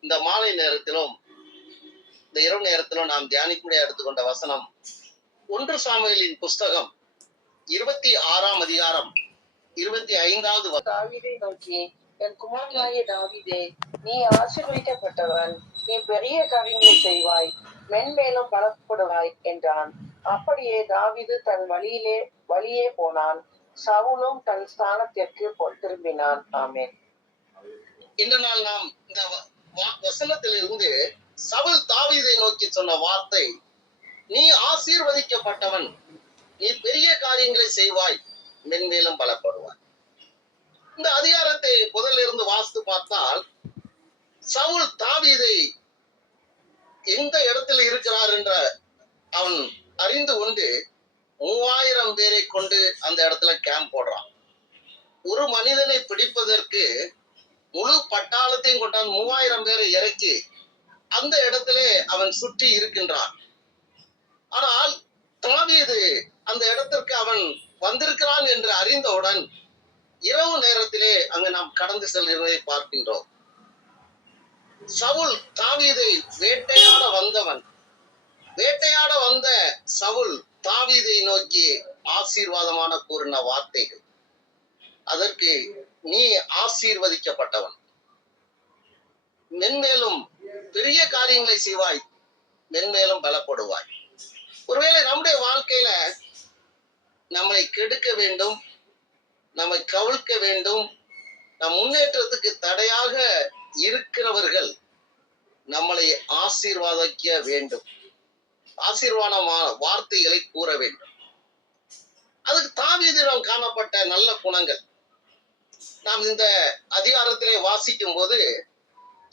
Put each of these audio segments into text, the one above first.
இந்த மாலை நேரத்திலும் இந்த இரவு நேரத்திலும் நாம் தியானிக்குடைய எடுத்துக்கொண்ட வசனம் ஒன்று சாமுவேலின் புஸ்தகம் இருபத்தி ஆறாம் அதிகாரம் இருபத்தி ஐந்தாவது தாவீதை நோக்கி என் குமாரனாகிய தாவீதே நீ ஆசீர்வதிக்கப்பட்டவன். நீ பெரிய காரியங்களை செய்வாய். மென்மேலும் பலப்படுவாய் என்றான். அப்படியே தாவீது தன் வழியிலே வழியே போனான். சவுலும் தன் ஸ்தானத்திற்கு திரும்பினான். ஆமென். இன்று நாள் நாம் இந்த வசனத்திலிருந்து சவுல் தாவீதை நோக்கி சொன்ன வார்த்தை நீ ஆசீர்வதிக்கப்பட்டவன். நீ பெரிய காரியங்களை செய்வாய். மென்மேலும் பலப்படுவாய். இந்த அதிகாரத்தை முதல்ல இருந்து வாசித்து பார்த்தால் சவுல் தாவீதை எந்த இடத்துல இருக்கிறார் என்ற அவன் அறிந்து கொண்டு மூவாயிரம் பேரை கொண்டு அந்த இடத்துல கேம்ப் போடுறான். ஒரு மனிதனை பிடிப்பதற்கு முழு பட்டாளத்தையும் கொண்டாந்து மூவாயிரம் பேரை இறக்கி அந்த இடத்திலே அவன் சுற்றி இருக்கின்றான். ஆனால் தாவீது அந்த இடத்திற்கு அவன் வந்திருக்கிறான் என்று அறிந்தவுடன் இரவு நேரத்திலே அங்கு நாம் கடந்து செல்கிறதை பார்க்கின்றோம். சவுல் தாவீதை வேட்டையாட வந்தவன். வேட்டையாட வந்த சவுல் தாவீதை நோக்கி ஆசீர்வாதமான கூறின வார்த்தைகள். அதற்கு நீ ஆசீர்வதிக்கப்பட்டவன். மென்மேலும் பெரிய காரியங்களை செய்வாய் மென்மேலும் பலப்படுவாய். ஒருவேளை நம்முடைய வாழ்க்கையில நம்மை கெடுக்க வேண்டும் நம்மை கவிழ்க்க வேண்டும் நம் முன்னேற்றத்துக்கு தடையாக இருக்கிறவர்கள் நம்மளை ஆசீர்வாதிக்க வேண்டும். ஆசீர்வாதமான வார்த்தைகளை கூற வேண்டும். அதுக்கு தாவீதிடம் காணப்பட்ட நல்ல குணங்கள். நாம் இந்த அதிகாரத்திலே வாசிக்கும் போது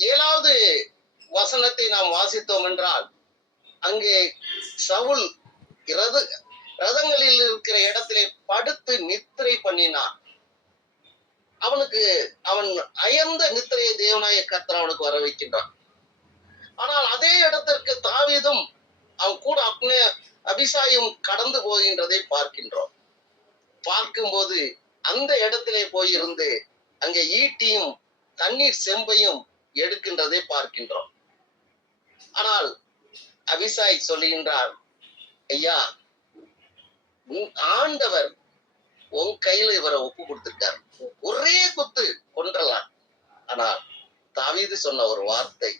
ஏழாவது வசனத்தை நாம் வாசித்தோம் என்றால் அங்கே சவுல் ரத ரதங்களில் இருக்கிற இடத்திலே படுத்து நித்திரை பண்ணினான். அவனுக்கு அவன் அயர்ந்த நித்திரையை தேவனாய கர்த்தர் அவனுக்கு வர வைக்கின்றான் ஆனால் அதே இடத்திற்கு தாவீதும் அவன் கூட அப்னே அபிசாயும் கடந்து போகின்றதை பார்க்கின்றோம். பார்க்கும்போது அந்த இடத்திலே போயிருந்து அங்கே ஈட்டியும் தண்ணீர் செம்பையும் எடுக்கின்றதை பார்க்கின்றோம். ஆனால் அபிசாய் சொல்லுகின்றார் ஐயா உன் ஆண்டவர் உன் கையில இவரை ஒப்பு கொடுத்துட்டார் ஒரே குத்து கொன்றலாம். ஆனால் தாவீது சொன்ன ஒரு வார்த்தை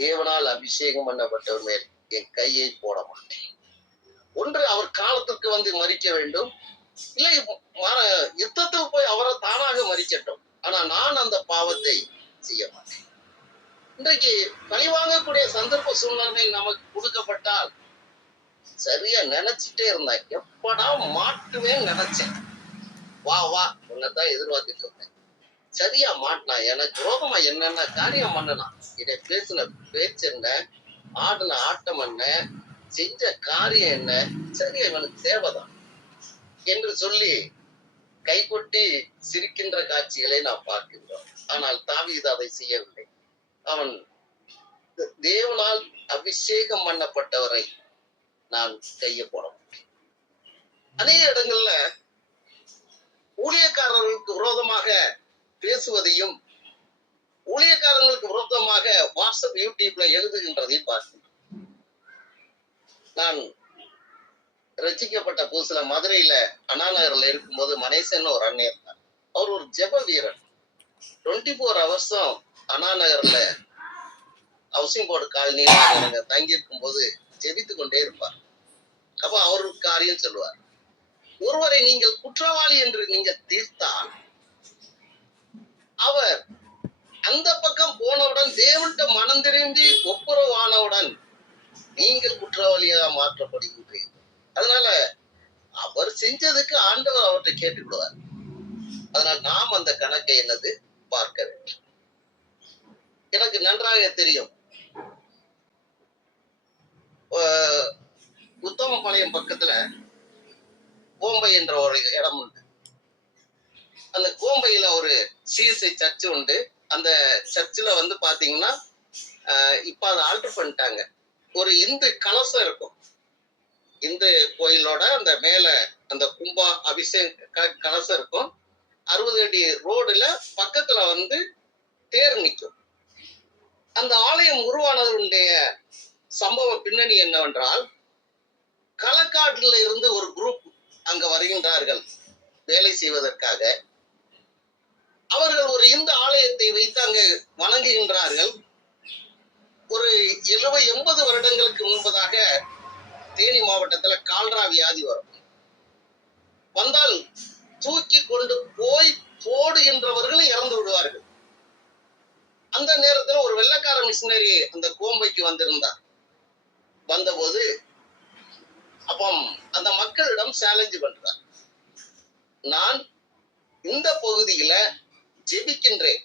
தேவனால் அபிஷேகம் பண்ணப்பட்டவர் மேல் என் கையை போட மாட்டேன். ஒன்று அவர் காலத்துக்கு வந்து மறிக்க வேண்டும் இல்லை மர- யுத்தத்துக்கு போய் அவரை தானாக மறிக்கட்டும் ஆனா நான் அந்த பாவத்தை செய்ய மாட்டேன். இன்றைக்கு பழிவாங்கக்கூடிய சந்தர்ப்ப சூழ்நிலை நமக்கு கொடுக்கப்பட்டால் சரியா நினைச்சிட்டே இருந்தேன் எப்படா மாட்டுவேன் நினைச்சேன். வா வா உன்னதான் எதிர்பார்த்துட்டு இருந்தேன். சரியா மாட்டினா எனக்கு ரோகமா என்னென்ன காரியம் பண்ணலாம் இதை பேசின பேச்சு என்ன? ஆடின ஆட்டம் என்ன? செஞ்ச காரியம் என்ன? சரியா இவனுக்கு தேவைதான். என்று சொல்லி கைகொட்டி சிரிக்கின்ற காட்சிகளை நாம் பார்க்கின்றோம். ஆனால் தாவீது அதை செய்யவில்லை. அவன் தேவனால் அபிஷேகம் பண்ணப்பட்டவரை நான் கைய போட மாட்டேன். இடங்கள்ல ஊழியக்காரர்களுக்கு விரோதமாக பேசுவதையும் ஊழியக்காரங்களுக்கு விரோதமாக வாட்ஸ்அப் யூடியூப்ல எழுதுகின்றதையும் பார்க்கின்றோம். நான் ரசிக்கப்பட்ட புதுசுல மதுரையில அண்ணாநகர்ல இருக்கும்போது மனேசன் ஒரு அண்ணன் இருந்தார். அவர் ஒரு ஜெப வீரன் டுவெண்ட்டி ஃபோர் ஹவர்ஸும் அண்ணாநகர்ல ஹவுசிங் போர்டு காலனி நாங்க தங்கி இருக்கும் போது ஜெபித்து கொண்டே இருப்பார். அப்ப அவரு காரியம் சொல்லுவார். ஒருவரை நீங்கள் குற்றவாளி என்று நீங்க தீர்த்தால் அவர் அந்த பக்கம் போனவுடன் தேவன்கிட்ட மனம் திரும்பி ஒப்புரவானவுடன் நீங்கள் குற்றவாளியாக மாற்றப்படுகின்றீர்கள். அதனால அவர் செஞ்சதுக்கு ஆண்டவர் அவர்கிட்ட கேட்டு விடுவார் அதனால் நாம் அந்த கணக்கை என்னது? பார்க்க வேண்டும். எனக்கு நன்றாக தெரியும். உத்தமபாளையம் பக்கத்துல கோம்பை என்ற ஒரு இடம் உண்டு. அந்த கோம்பையில ஒரு சிஎஸ்ஐ சர்ச் உண்டு. அந்த சர்ச்சில் வந்து பாத்தீங்கன்னா அஹ் இப்ப அதை ஆல்டர் பண்ணிட்டாங்க. ஒரு இந்து கலசம் இருக்கும். இந்து கோயிலோட அந்த மேல அந்த கும்பா அபிஷேக க- கலசம் இருக்கும். அறுபது அடி ரோடுல பக்கத்துல வந்து தேர் நிற்கும் அந்த ஆலயம் உருவானதனுடைய சம்பவ பின்னணி என்னவென்றால் களக்காட்டில் இருந்து ஒரு குரூப் அங்க வருகின்றார்கள் வேலை செய்வதற்காக. அவர்கள் ஒரு இந்து ஆலயத்தை வைத்து அங்கு வணங்குகின்றார்கள். ஒரு எழுபது எண்பது வருடங்களுக்கு முன்பதாக தேனி மாவட்டத்துல கால்ரா வியாதி வரும். வந்தால் தூக்கி கொண்டு போய் போடுகின்றவர்களும் இறந்து விடுவார்கள். அந்த நேரத்துல ஒரு வெள்ளக்கார மிஷினரி அந்த கோம்பைக்கு வந்திருந்தார் வந்தபோது அப்போ அந்த மக்களிடம் சேலஞ்சு பண்றார். நான் இந்த பகுதியில ஜெபிக்கின்றேன்.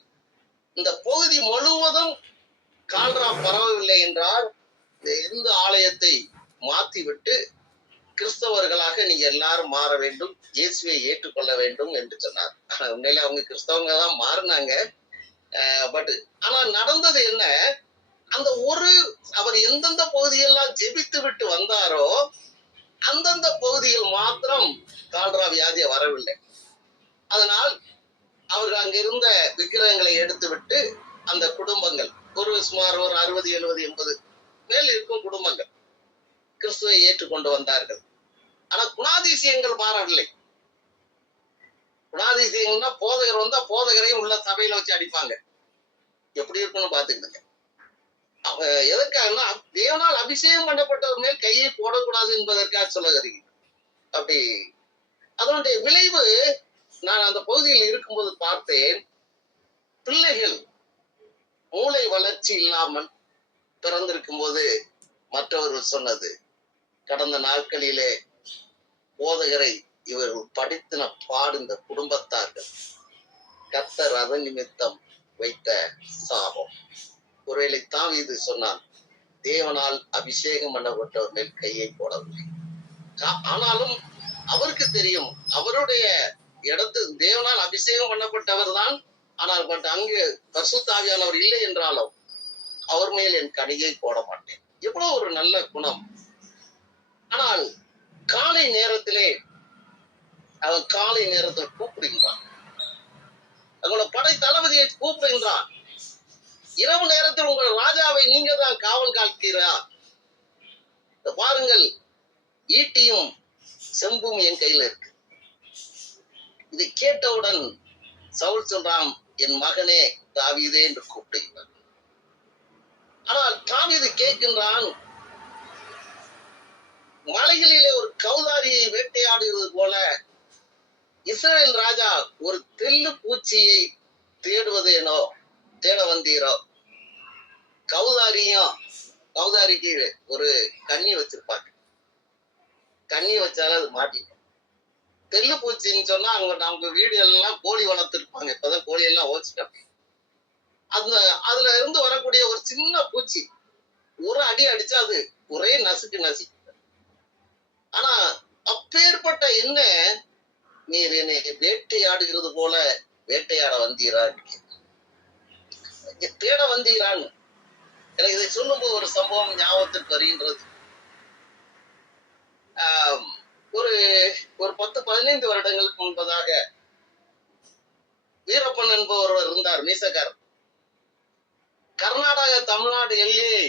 இந்த பகுதி முழுவதும் கால்ரா பரவவில்லை என்றால் இந்த ஆலயத்தை மாத்தி விட்டு கிறிஸ்தவர்களாக நீங்க எல்லாரும் மாற வேண்டும் இயேசுவை ஏற்றுக்கொள்ள வேண்டும் என்று சொன்னார். ஆனா உண்மையில அவங்க கிறிஸ்தவங்க தான் மாறினாங்க பட் ஆனா நடந்தது என்ன? அந்த ஒரு அவர் எந்தெந்த பகுதியெல்லாம் ஜெபித்து விட்டு வந்தாரோ அந்தந்த பகுதியில் மாத்திரம் கால்ரா வியாதிய வரவில்லை. அதனால் அவர்கள் அங்க இருந்த விக்கிரகங்களை எடுத்து விட்டு அந்த குடும்பங்கள் ஒரு சுமார் ஒரு அறுபது எழுபது எண்பது மேல் இருக்கும் குடும்பங்கள் கிறிஸ்துவை ஏற்றுக்கொண்டு வந்தார்கள். ஆனா குணாதிசயங்கள் மாறவில்லை. குணாதிசயங்கள்னா போதகர் வந்தா போதகரையும் உள்ள சபையில வச்சு அடிப்பாங்க. எப்படி இருக்குன்னு பாத்துக்கிடுங்க எதற்காகனா தேவனால் அபிஷேகம் பண்ணப்பட்டவர் மேல் கையை போடக்கூடாது என்பதற்காக சொல்லுகிறீங்க அப்படி. அதனுடைய விளைவு நான் அந்த பகுதியில் இருக்கும்போது பார்த்தேன். பிள்ளைகள் மூளை வளர்ச்சி இல்லாமல் பிறந்திருக்கும் போது மற்றவர்கள் சொன்னது. கடந்த நாட்களிலே போதகரை இவர்கள் படித்தின பாடு இந்த குடும்பத்தார்கள். கத்தர் ரத நிமித்தம் வைத்த சாபம். ஒருவேளை இது சொன்னான் தேவனால் அபிஷேகம் பண்ணப்பட்டவர் மேல் கையை போடவில்லை. ஆனாலும் அவருக்கு தெரியும் அவருடைய இடத்து தேவனால் அபிஷேகம் பண்ணப்பட்டவர் தான். ஆனால் பட் அங்கு பரிசுத்தாவியானவர் இல்லை என்றாலும் அவர் மேல் என் கணிகை போட மாட்டேன் எவ்வளவு ஒரு நல்ல குணம். ஆனால் காலை நேரத்திலே அவன் காலை நேரத்தில் கூப்பிடுகின்றான். அவங்களோட படை தளபதியை கூப்பிடுகின்றான். இரவு நேரத்தில் உங்கள் ராஜாவை நீங்க தான் காவல் காக்கிறா பாருங்கள் ஈட்டியும் செம்பும் என் கையில இருக்கு. இதை கேட்டவுடன் சவுல் சொல்றான் என் மகனே தாவிதே என்று கூப்பிடுகிறான் ஆனால் தாவிது கேட்கின்றான் மலைகளிலே ஒரு கௌதாரியை வேட்டையாடுகிறது போல இஸ்ரேல் ராஜா ஒரு தெல்லு பூச்சியை தேடுவதேனோ தேட வந்தீரோ? கௌதாரியும் கௌதாரிக்கு ஒரு கண்ணி வச்சிருப்பாங்க. கண்ணி வச்சாலும் அது மாட்டிக்கும். தெல்லு பூச்சின்னு சொன்னா அவங்க நம்ம வீடு எல்லாம் கோழி வளர்த்துருப்பாங்க. இப்பதான் கோழி எல்லாம் ஓச்சிட்டாங்க. அந்த அதுல இருந்து வரக்கூடிய ஒரு சின்ன பூச்சி ஒரு அடி அடிச்சா அது ஒரே நசுக்கு நசிக்கும் ஆனா அப்பேற்பட்ட என்ன? நீர் என்னை வேட்டையாடுகிறது போல வேட்டையாட வந்தீரான். தேட வந்தீரான். எனக்கு இதை சொல்லும்போது ஒரு சம்பவம் ஞாபகத்திற்கு வருகின்றது. ஒரு ஒரு பத்து பதினைந்து வருடங்களுக்கு முன்பதாக வீரப்பன் என்பவர் இருந்தார் மீசக்கார் கர்நாடகா தமிழ்நாடு எல்லையை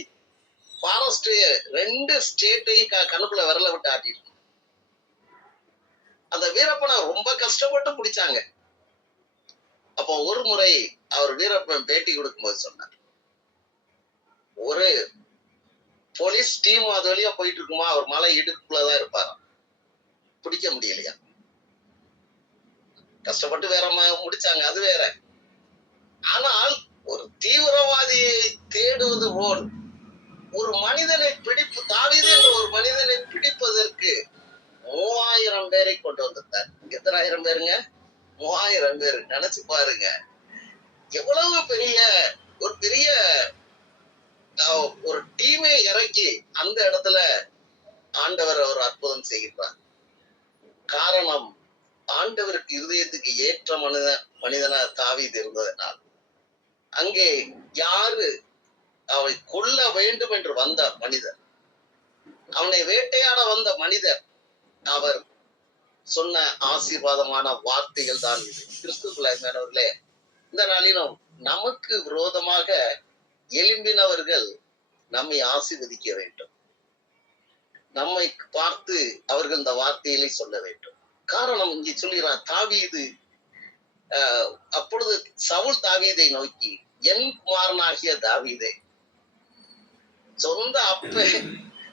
ஃபாரஸ்ட் ரெண்டு ஸ்டேட்டை கண்ணுக்குள்ள விரல விட்டு ஆட்டிட்டு அந்த வீரப்பனை ரொம்ப கஷ்டப்பட்டு பிடிச்சாங்க அப்போ ஒரு முறை அவர் வீரப்பன் பேட்டி கொடுக்கும்போது சொன்னார் ஒரு போலீஸ் டீம் அது வழியா போயிட்டு இருக்குமா? அவர் மலை இடுக்குள்ளதான் இருப்பாராம். பிடிக்க முடியலையா? கஷ்டப்பட்டு வேற முடிச்சாங்க. அது வேற. ஆனால் ஒரு தீவிரவாதியை தேடுவது போல் ஒரு மனிதனை பிடிப்பு தாவீது என்ற மனிதனை பிடிப்பதற்கு மூவாயிரம் பேரை கொண்டு வந்திருந்தார். எத்தனை ஆயிரம் பேருங்க? மூவாயிரம் பேர். நினைச்சு பாருங்க. எவ்வளவு பெரிய ஒரு பெரிய ஒரு டீமே இறக்கி அந்த இடத்துல ஆண்டவர் அவர் அற்புதம் செய்கின்றார் காரணம் ஆண்டவருக்கு இருதயத்துக்கு ஏற்ற மனித மனிதனா தாவீது இருந்ததனால். அங்கே யாரு அவை கொல்ல வேண்டும் என்று வந்தார் மனிதர். அவனை வேட்டையாட வந்த மனிதர் அவர் சொன்ன ஆசீர்வாதமான வார்த்தைகள் தான் இது. கிறிஸ்துக்குள்ள இந்த நாளிலும் நமக்கு விரோதமாக எழும்பினவர்கள் நம்மை ஆசிர்வதிக்க வேண்டும். நம்மை பார்த்து அவர்கள் இந்த வார்த்தைகளை சொல்ல வேண்டும். காரணம் இங்கே சொல்கிறார் தாவீது ஆஹ், அப்பொழுது சவுல் தாவீதை நோக்கி என் குமாரனாகிய தாவீதே சொந்த அப்ப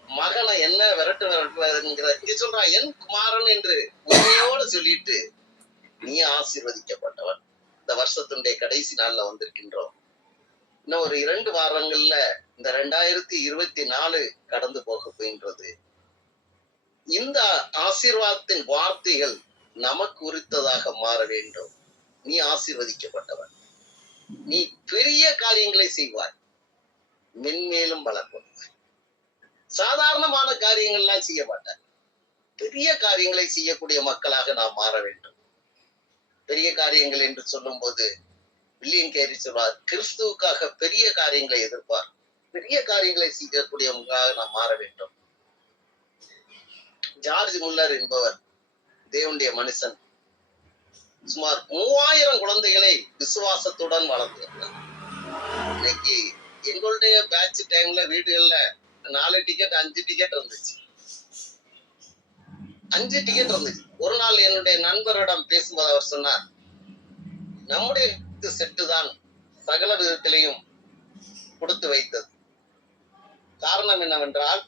மகனை என்ன விரட்டு விரட்டுறதுங்கிற இங்க சொல்றான் என் குமாரன் என்று உண்மையோடு சொல்லிட்டு நீ ஆசீர்வதிக்கப்பட்டவன். இந்த வருஷத்தினுடைய கடைசி நாள்ல வந்திருக்கின்றோம். இன்னும் ஒரு இரண்டு வாரங்கள்ல இந்த ரெண்டாயிரத்தி இருபத்தி நாலு கடந்து போக போகின்றது. இந்த ஆசீர்வாதத்தின் வார்த்தைகள் நமக்கு உரித்ததாக மாற வேண்டும். நீ ஆசீர்வதிக்கப்பட்டவன். நீ பெரிய காரியங்களை செய்வாய். மென்மேலும் வளர்ப்படுவாய் சாதாரணமான காரியங்கள்லாம் செய்ய மாட்டார். பெரிய காரியங்களை செய்யக்கூடிய மக்களாக நாம் மாற வேண்டும். பெரிய காரியங்கள் என்று சொல்லும் போது வில்லியம் கேரி சொல்வார் கிறிஸ்துவுக்காக பெரிய காரியங்களை எதிர்ப்பார். பெரிய காரியங்களை செய்யக்கூடியவங்களாக நாம் மாற வேண்டும். ஜார்ஜ் முல்லர் என்பவர் தேவனுடைய மனுஷன் சுமார் மூவாயிரம் குழந்தைகளை விசுவாசத்துடன் வளர்த்து இன்னைக்கு எங்களுடைய பேட்ச் டைம்ல வீடுகள்ல நாலு டிக்கெட் அஞ்சு டிக்கெட் இருந்துச்சு. அஞ்சு டிக்கெட் இருந்துச்சு. ஒரு நாள் என்னுடைய நண்பரிடம் பேசும்போது அவர் சொன்னார் நம்முடைய செட்டு தான் சகல விதத்திலையும் கொடுத்து வைத்தது. காரணம் என்னவென்றால்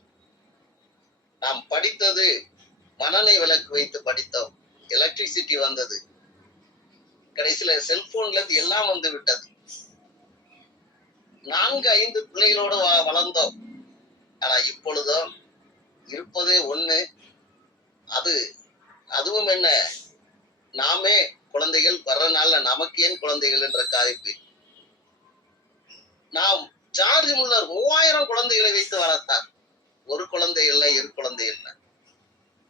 நாம் படித்தது மனனை விளக்கு வைத்து படித்தோம். எலக்ட்ரிசிட்டி வந்தது. கடைசியில செல்போன்ல இருந்து எல்லாம் வந்து விட்டது. நான்கு ஐந்து பிள்ளைகளோடு வ- வளர்ந்தோம். ஆனா இப்பொழுதோ இருப்பதே ஒண்ணு. அது அதுவும் என்ன? நாமே குழந்தைகள் வர்ற நாள்ல நமக்கு ஏன் குழந்தைகள் என்ற காய்ப்பு நாம் ஜார்ஜ் முல்லர் மூவாயிரம் குழந்தைகளை வைத்து வளர்த்தார். ஒரு குழந்தை இல்லை இரு குழந்தை இல்லை.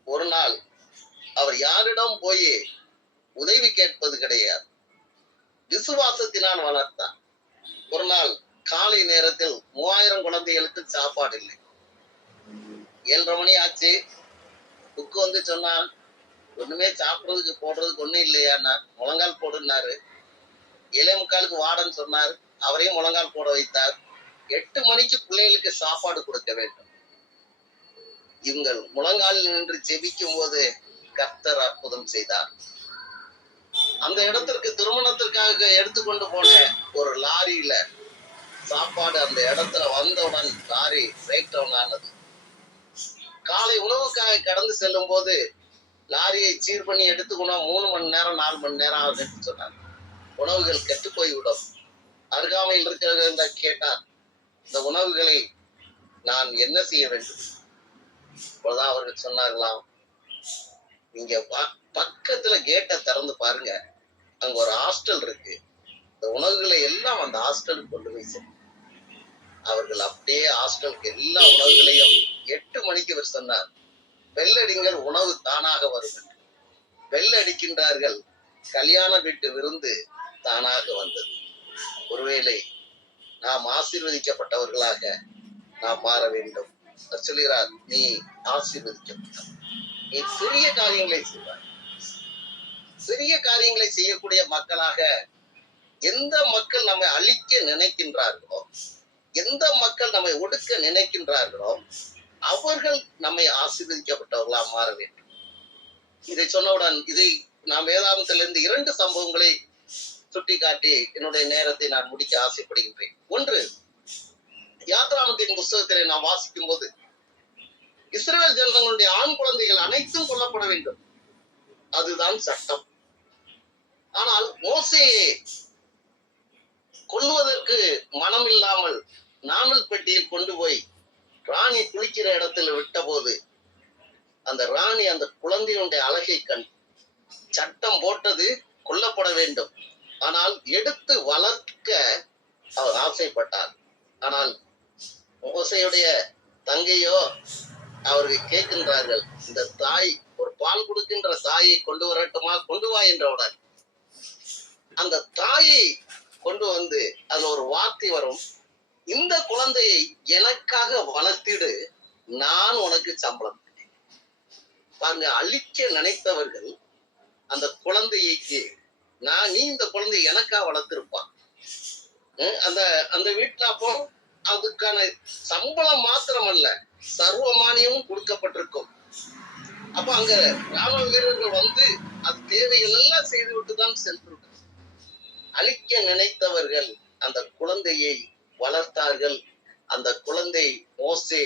ஒரு நாள் அவர் யாரிடம் போய் உதவி கேட்பது கிடையாது. விசுவாசத்தினால் வளர்த்தார். ஒரு நாள் காலை நேரத்தில் மூவாயிரம் குழந்தைகளுக்கு சாப்பாடு இல்லை. ஏழரை மணி ஆச்சு. புக்கு வந்து சொன்னான் ஒண்ணுமே சாப்பிடுறதுக்கு போடுறதுக்கு ஒண்ணும் இல்லையான்னா முழங்கால் போடுனாரு ஏழை முக்காலுக்கு வாடன்னு சொன்னார். அவரையும் முழங்கால் போட வைத்தார். எட்டு மணிக்கு பிள்ளைகளுக்கு சாப்பாடு கொடுக்க வேண்டும். இவங்கள் முழங்காலில் நின்று ஜெபிக்கும் போது கர்த்தர் அற்புதம் செய்தார். அந்த இடத்திற்கு திருமணத்திற்காக எடுத்துக்கொண்டு போன ஒரு லாரியில சாப்பாடு அந்த இடத்துல வந்தவுடன் லாரி பிரேக் டவுன் ஆனது. காலை உணவுக்காக கடந்து செல்லும் போது லாரியை சீர் பண்ணி எடுத்துக்கணும் மூணு மணி நேரம் நாலு மணி நேரம் ஆகுதுன்னு சொன்னார். உணவுகள் கெட்டு போய்விடும் அருகாமையில் இருக்கிறவங்க கேட்டார் இந்த உணவுகளை நான் என்ன செய்ய வேண்டும்? இப்பதான் அவர்கள் சொன்னார்களாம் நீங்க பக்கத்துல கேட்டை திறந்து பாருங்க. அங்க ஒரு ஹாஸ்டல் இருக்கு. இந்த உணவுகளை எல்லாம் அந்த ஹாஸ்டலுக்கு கொண்டு போய் சேர்த்து அவர்கள் அப்படியே ஹாஸ்டலுக்கு எல்லா உணவுகளையும் எட்டு மணிக்கு இவர் சொன்னார். வெள்ளடிங்கள் உணவு தானாக வரும் என்று. வெள்ள கல்யாண வீட்டு விருந்து தானாக வந்தது. ஒருவேளை நாம் ஆசீர்வதிக்கப்பட்டவர்களாக நாம் மாற வேண்டும். சொல்கிறார் நீ ஆசீர்வதிக்கப்பட்ட நீ சிறிய காரியங்களை செய்வாய். சிறிய காரியங்களை செய்யக்கூடிய மக்களாக எந்த மக்கள் நம்மை அழிக்க நினைக்கின்றார்களோ எந்த மக்கள் நம்மை ஒடுக்க நினைக்கின்றார்களோ அவர்கள் நம்மை ஆசீர்வதிக்கப்பட்டவர்களா மாற வேண்டும். இதை சொன்னவுடன் இதை நாம் வேதாந்தத்திலிருந்து இரண்டு சம்பவங்களை சுட்டிக்காட்டி என்னுடைய நேரத்தை நான் முடிக்க ஆசைப்படுகின்றேன். ஒன்று யாத்ராமத்தின் புஸ்தகத்திலே நாம் வாசிக்கும் போது இஸ்ரேல் ஜனங்களுடைய ஆண் குழந்தைகள் அனைத்தும் கொல்லப்பட வேண்டும். அதுதான் சட்டம். ஆனால் மோசையே கொள்வதற்கு மனம் இல்லாமல் நாணல் பெட்டியில் கொண்டு போய் ராணி குளிக்கிற இடத்துல விட்ட போது அந்த ராணி அந்த குழந்தையுடைய அழகை கண் சட்டம் போட்டது கொல்லப்பட வேண்டும். ஆனால் எடுத்து வளர்க்க அவர் ஆசைப்பட்டார். ஆனால் மோசையுடைய தங்கையோ அவர்கள் கேட்கின்றார்கள் இந்த தாய் ஒரு பால் கொடுக்கின்ற தாயை கொண்டு வரட்டுமா? கொண்டு வா என்றவுடன் அந்த தாயை கொண்டு வந்து அதுல ஒரு வார்த்தை வரும். இந்த குழந்தையை எனக்காக வளர்த்திடு நான் உனக்கு சம்பளம் பாருங்க அழிக்க நினைத்தவர்கள் அந்த குழந்தைக்கு நான் நீ இந்த குழந்தையை எனக்கா வளர்த்திருப்பான். அந்த அந்த வீட்டுல அப்போ அதுக்கான சம்பளம் மாத்திரம் அல்ல சர்வமானியமும் கொடுக்கப்பட்டிருக்கும். அப்ப அங்க ராணுவ வீரர்கள் வந்து அது தேவையெல்லாம் செய்து விட்டு தான் சென்றிருக்கும் அழிக்க நினைத்தவர்கள் அந்த குழந்தையை வளர்த்தார்கள். அந்த குழந்தை மோசே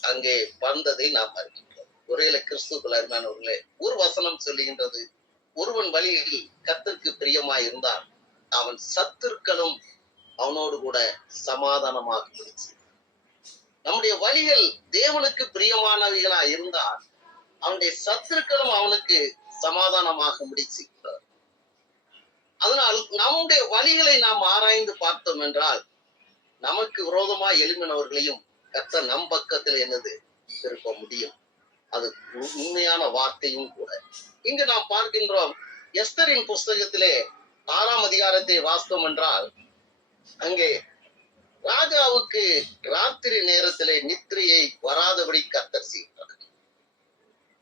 அங்கே பறந்ததை நாம் அறிகின்றோம். ஒரே கிறிஸ்துக்குள் அருமையானவர்களே ஒரு வசனம் சொல்லுகின்றது. ஒருவன் வழியில் கத்திற்கு பிரியமாய் இருந்தான் அவன் சத்துருக்களும் அவனோடு கூட சமாதானமாக இருந்துச்சு நம்முடைய வழிகள் தேவனுக்கு பிரியமானவைகளா இருந்தால் அவனுடைய சத்துருக்களும் அவனுக்கு சமாதானமாக முடிச்சு அதனால் நம்முடைய வழிகளை நாம் ஆராய்ந்து பார்த்தோம் என்றால் நமக்கு விரோதமா எழுமினவர்களையும் கத்த நம் பக்கத்தில் என்னது திருப்ப முடியும். அது உண்மையான வார்த்தையும் கூட. இங்கு நாம் பார்க்கின்றோம் எஸ்தரின் புஸ்தகத்திலே ஆறாம் அதிகாரத்தை வாசித்தோம் என்றால் அங்கே ராஜாவுக்கு ராத்திரி நேரத்திலே நித்திரையை வராதபடி கத்தர் செய்கிறார்.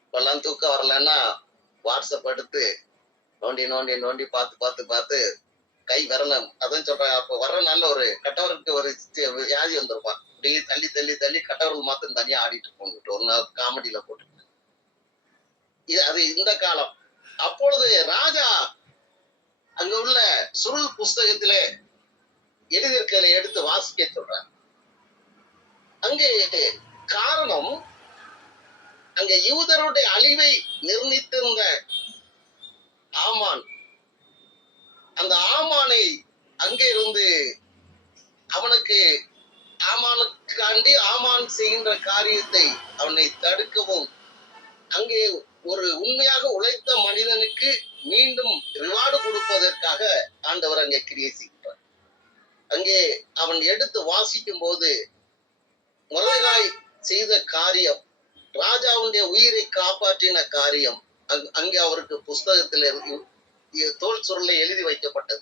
இப்பெல்லாம் தூக்கம் வரலன்னா வாட்ஸ்அப் எடுத்து நோண்டி நோண்டி நோண்டி பார்த்து பார்த்து பார்த்து கை வரல அதான் சொல்றேன் அப்ப வர்ற நல்ல ஒரு கட்டவருக்கு ஒரு வியாதி வந்திருப்பான் அப்படியே தள்ளி தள்ளி தள்ளி கட்டவர்கள் மாத்திரம் தனியா ஆடிட்டு போங்கிட்டு ஒரு நாள் காமெடியில போட்டு. அது இந்த காலம். அப்பொழுது ராஜா அங்க உள்ள சுருள் புஸ்தகத்திலே எழுதியிருக்கிறதை எடுத்து வாசிக்க சொல்றார். அங்கே காரணம் அங்க யூதருடைய அழிவை நிர்ணயித்திருந்த ஆமான். அந்த ஆமானை அங்கே இருந்து அவனுக்கு ஆமானுக்காண்டி ஆமான் செய்கின்ற காரியத்தை அவனை தடுக்கவும் அங்கே ஒரு உண்மையாக உழைத்த மனிதனுக்கு மீண்டும் ரிவார்டு கொடுப்பதற்காக ஆண்டவர் அங்கே கிரியை செய்கிறார். அங்கே அவன் எடுத்து வாசிக்கும் போது முருகாய் செய்த காரியம் ராஜாவுடைய உயிரை காப்பாற்றின காரியம் அங்கே அவருக்கு புஸ்தகத்தில் தோல் சுருளை எழுதி வைக்கப்பட்டது.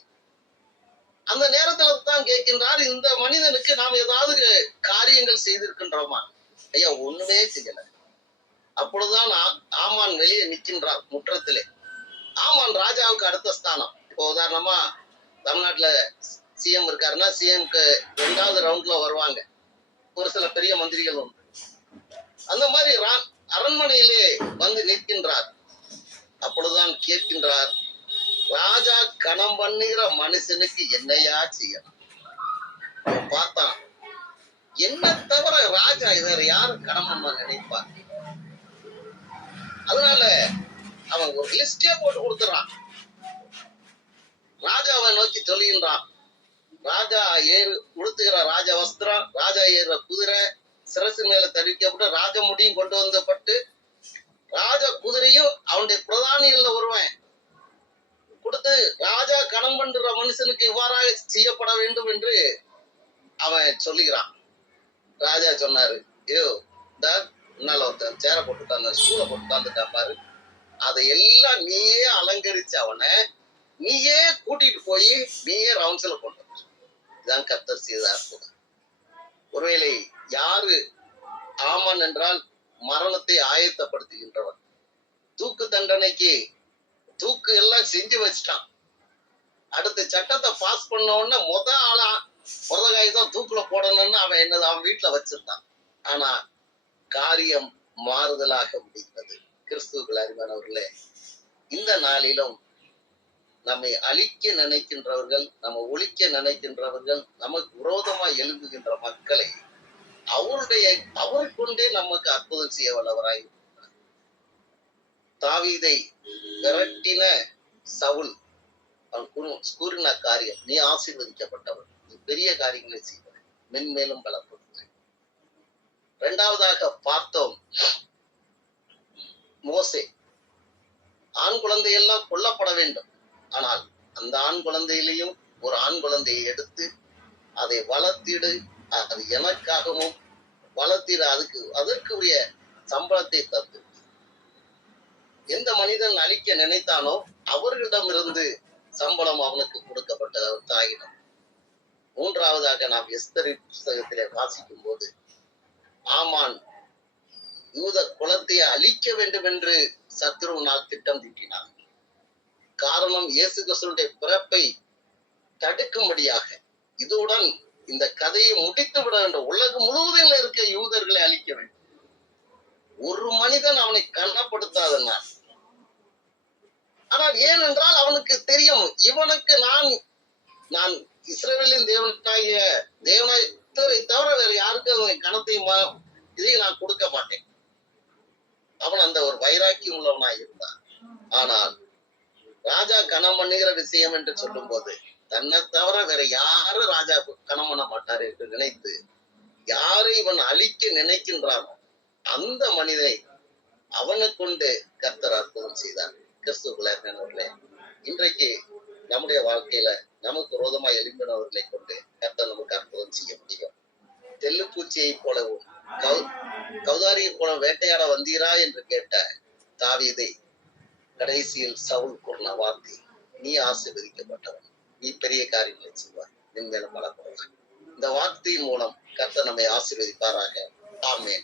அந்த நேரத்துல தான் கேட்கின்றார் இந்த மனிதனுக்கு நாம் ஏதாவது காரியங்கள் செய்திருக்கின்றோமா? ஐயா ஒண்ணுமே செய்யல. அப்பொழுதுதான் ஆ- ஆமான் வெளியே நிற்கின்றார் முற்றத்திலே. ஆமான் ராஜாவுக்கு அடுத்த ஸ்தானம். இப்போ உதாரணமா தமிழ்நாட்டுல சிஎம் இருக்காருன்னா சிஎம்க்கு ரெண்டாவது ரவுண்ட்ல வருவாங்க. ஒரு சில பெரிய மந்திரிகள் உண்டு. அந்த மாதிரி அரண்மனையிலே வந்து நிற்கின்றார். அப்பொழுதுதான் கேட்கின்றார். ராஜா கணம் பண்ணுகிற மனுஷனுக்கு என்னையா செய்யணும்? அவன் பார்த்தான் என்ன தவிர ராஜா இவர் யாரு கணம் பண்ண நினைப்பார். அதனால அவன் ஒரு லிஸ்டே போட்டு கொடுத்துறான். ராஜாவை நோக்கி சொல்லுகின்றான் ராஜா ஏறு உடுத்துகிற ராஜ வஸ்திரம் ராஜா ஏறுற குதிரை சிரசு மேல தெரிவிக்கப்பட்டு ராஜ முடியும் கொண்டு வந்தப்பட்டு ராஜ குதிரையும் அவனுடைய பிரதானிகள்ல ஒருவன். கொடுத்து ராஜா கணம் பண்ற மனுஷனுக்கு இவ்வாறாக செய்யப்பட வேண்டும் என்று அவன் சொல்லுகிறான். ராஜா சொன்னாரு ஐயோ இந்த முன்னால ஒருத்தன் சேர போட்டு உட்கார்ந்து ஸ்டூல போட்டு பாரு. அதை எல்லாம் நீயே அலங்கரிச்ச அவனை நீயே கூட்டிட்டு போய் நீயே ரவுன்ஸ்ல கொண்டு இதுதான் கத்தர் கர்த்தர் அற்புதம். ஒருவேளை யாரு ஆமான் என்றால் மரணத்தை ஆயத்தப்படுத்துகின்றவன். தூக்கு தண்டனைக்கு தூக்கு எல்லாம் செஞ்சு வச்சிட்டான். அடுத்த சட்டத்தை பாஸ் பண்ண உடனே முத ஆளா முருதகாய் தான் தூக்குல போடணும்னு அவன் என்னது அவன் வீட்டுல வச்சிருந்தான். ஆனா காரியம் மாறுதலாக முடிந்தது. கிறிஸ்துவர்கள் அறிவானவர்களே இந்த நாளிலும் நம்மை அழிக்க நினைக்கின்றவர்கள் நம்ம ஒழிக்க நினைக்கின்றவர்கள் நமக்கு விரோதமா எழும்புகின்ற மக்களை அவருடைய அவரை கொண்டே நமக்கு அற்புதம் செய்ய வல்லவராய் தாவீதை விரட்டின சவுல் அவன் கூறின காரியம் நீ ஆசீர்வதிக்கப்பட்டவன். நீ பெரிய காரியங்களை செய்வாய் மென்மேலும் பலப்படுவாய் இரண்டாவதாக பார்த்தோம் மோசே. ஆண் குழந்தை எல்லாம் கொல்லப்பட வேண்டும். ஆனால் அந்த ஆண் குழந்தையிலையும் ஒரு ஆண் குழந்தையை எடுத்து அதை வளர்த்திடு அது எனக்காகவும் வளர்த்திட அதுக்கு அதற்குரிய சம்பளத்தை தத்து எந்த மனிதன் அழிக்க நினைத்தானோ அவர்களிடமிருந்து சம்பளம் அவனுக்கு கொடுக்கப்பட்டது அவர் தாயிடம். மூன்றாவதாக நாம் எஸ்தரி புஸ்தகத்திலே வாசிக்கும் போது ஆமான் யூத குலத்தை அழிக்க வேண்டும் என்று சத்ருவனால் திட்டம் தீட்டினான். காரணம் இயேசு கிறிஸ்துடைய பிறப்பை தடுக்கும்படியாக இதுடன் இந்த கதையை முடித்து விட வேண்டும் உலகம் முழுவதும் இருக்க யூதர்களை அழிக்க வேண்டும். ஒரு மனிதன் அவனை கனப்படுத்தாதனா ஆனால் ஏனென்றால் அவனுக்கு தெரியும் இவனுக்கு நான் நான் இஸ்ரேலின் தேவனாகிய தேவனை தவிர வேற யாருக்கும் அவன் கணத்தையும் இதையும் நான் கொடுக்க மாட்டேன். அவன் அந்த ஒரு வைராக்கியம் உள்ளவனாய் இருந்தான் ஆனால் ராஜா கனம் பண்ணுகிற விஷயம் என்று சொல்லும் போது தன்னை தவிர வேற யாரும் ராஜா கணம் பண்ண மாட்டார் என்று நினைத்து யாரை இவன் அழிக்க நினைக்கின்றானோ அந்த மனிதனை அவனை கொண்டு கர்த்தர் அற்புதம் செய்தார். கிறிஸ்துக்குள்ள நண்பர்களே இன்றைக்கு நம்முடைய வாழ்க்கையில நமக்கு விரோதமா எழும்பினவர்களை கொண்டு கர்த்தர் நமக்கு அற்புதம் செய்ய முடியும். தெல்லுப்பூச்சியை போலவும் கௌ கௌதாரியை போல வேட்டையாட வந்தீரா என்று கேட்ட தாவியதை கடைசியில் சவுல் கூறின வார்த்தை நீ ஆசீர்வதிக்கப்பட்டவன். பெரிய காரியங்களை செய்வார். நின் மேல இந்த வார்த்தையின் மூலம் கர்த்தர் நம்மை ஆசீர்வதிப்பாராக. ஆமே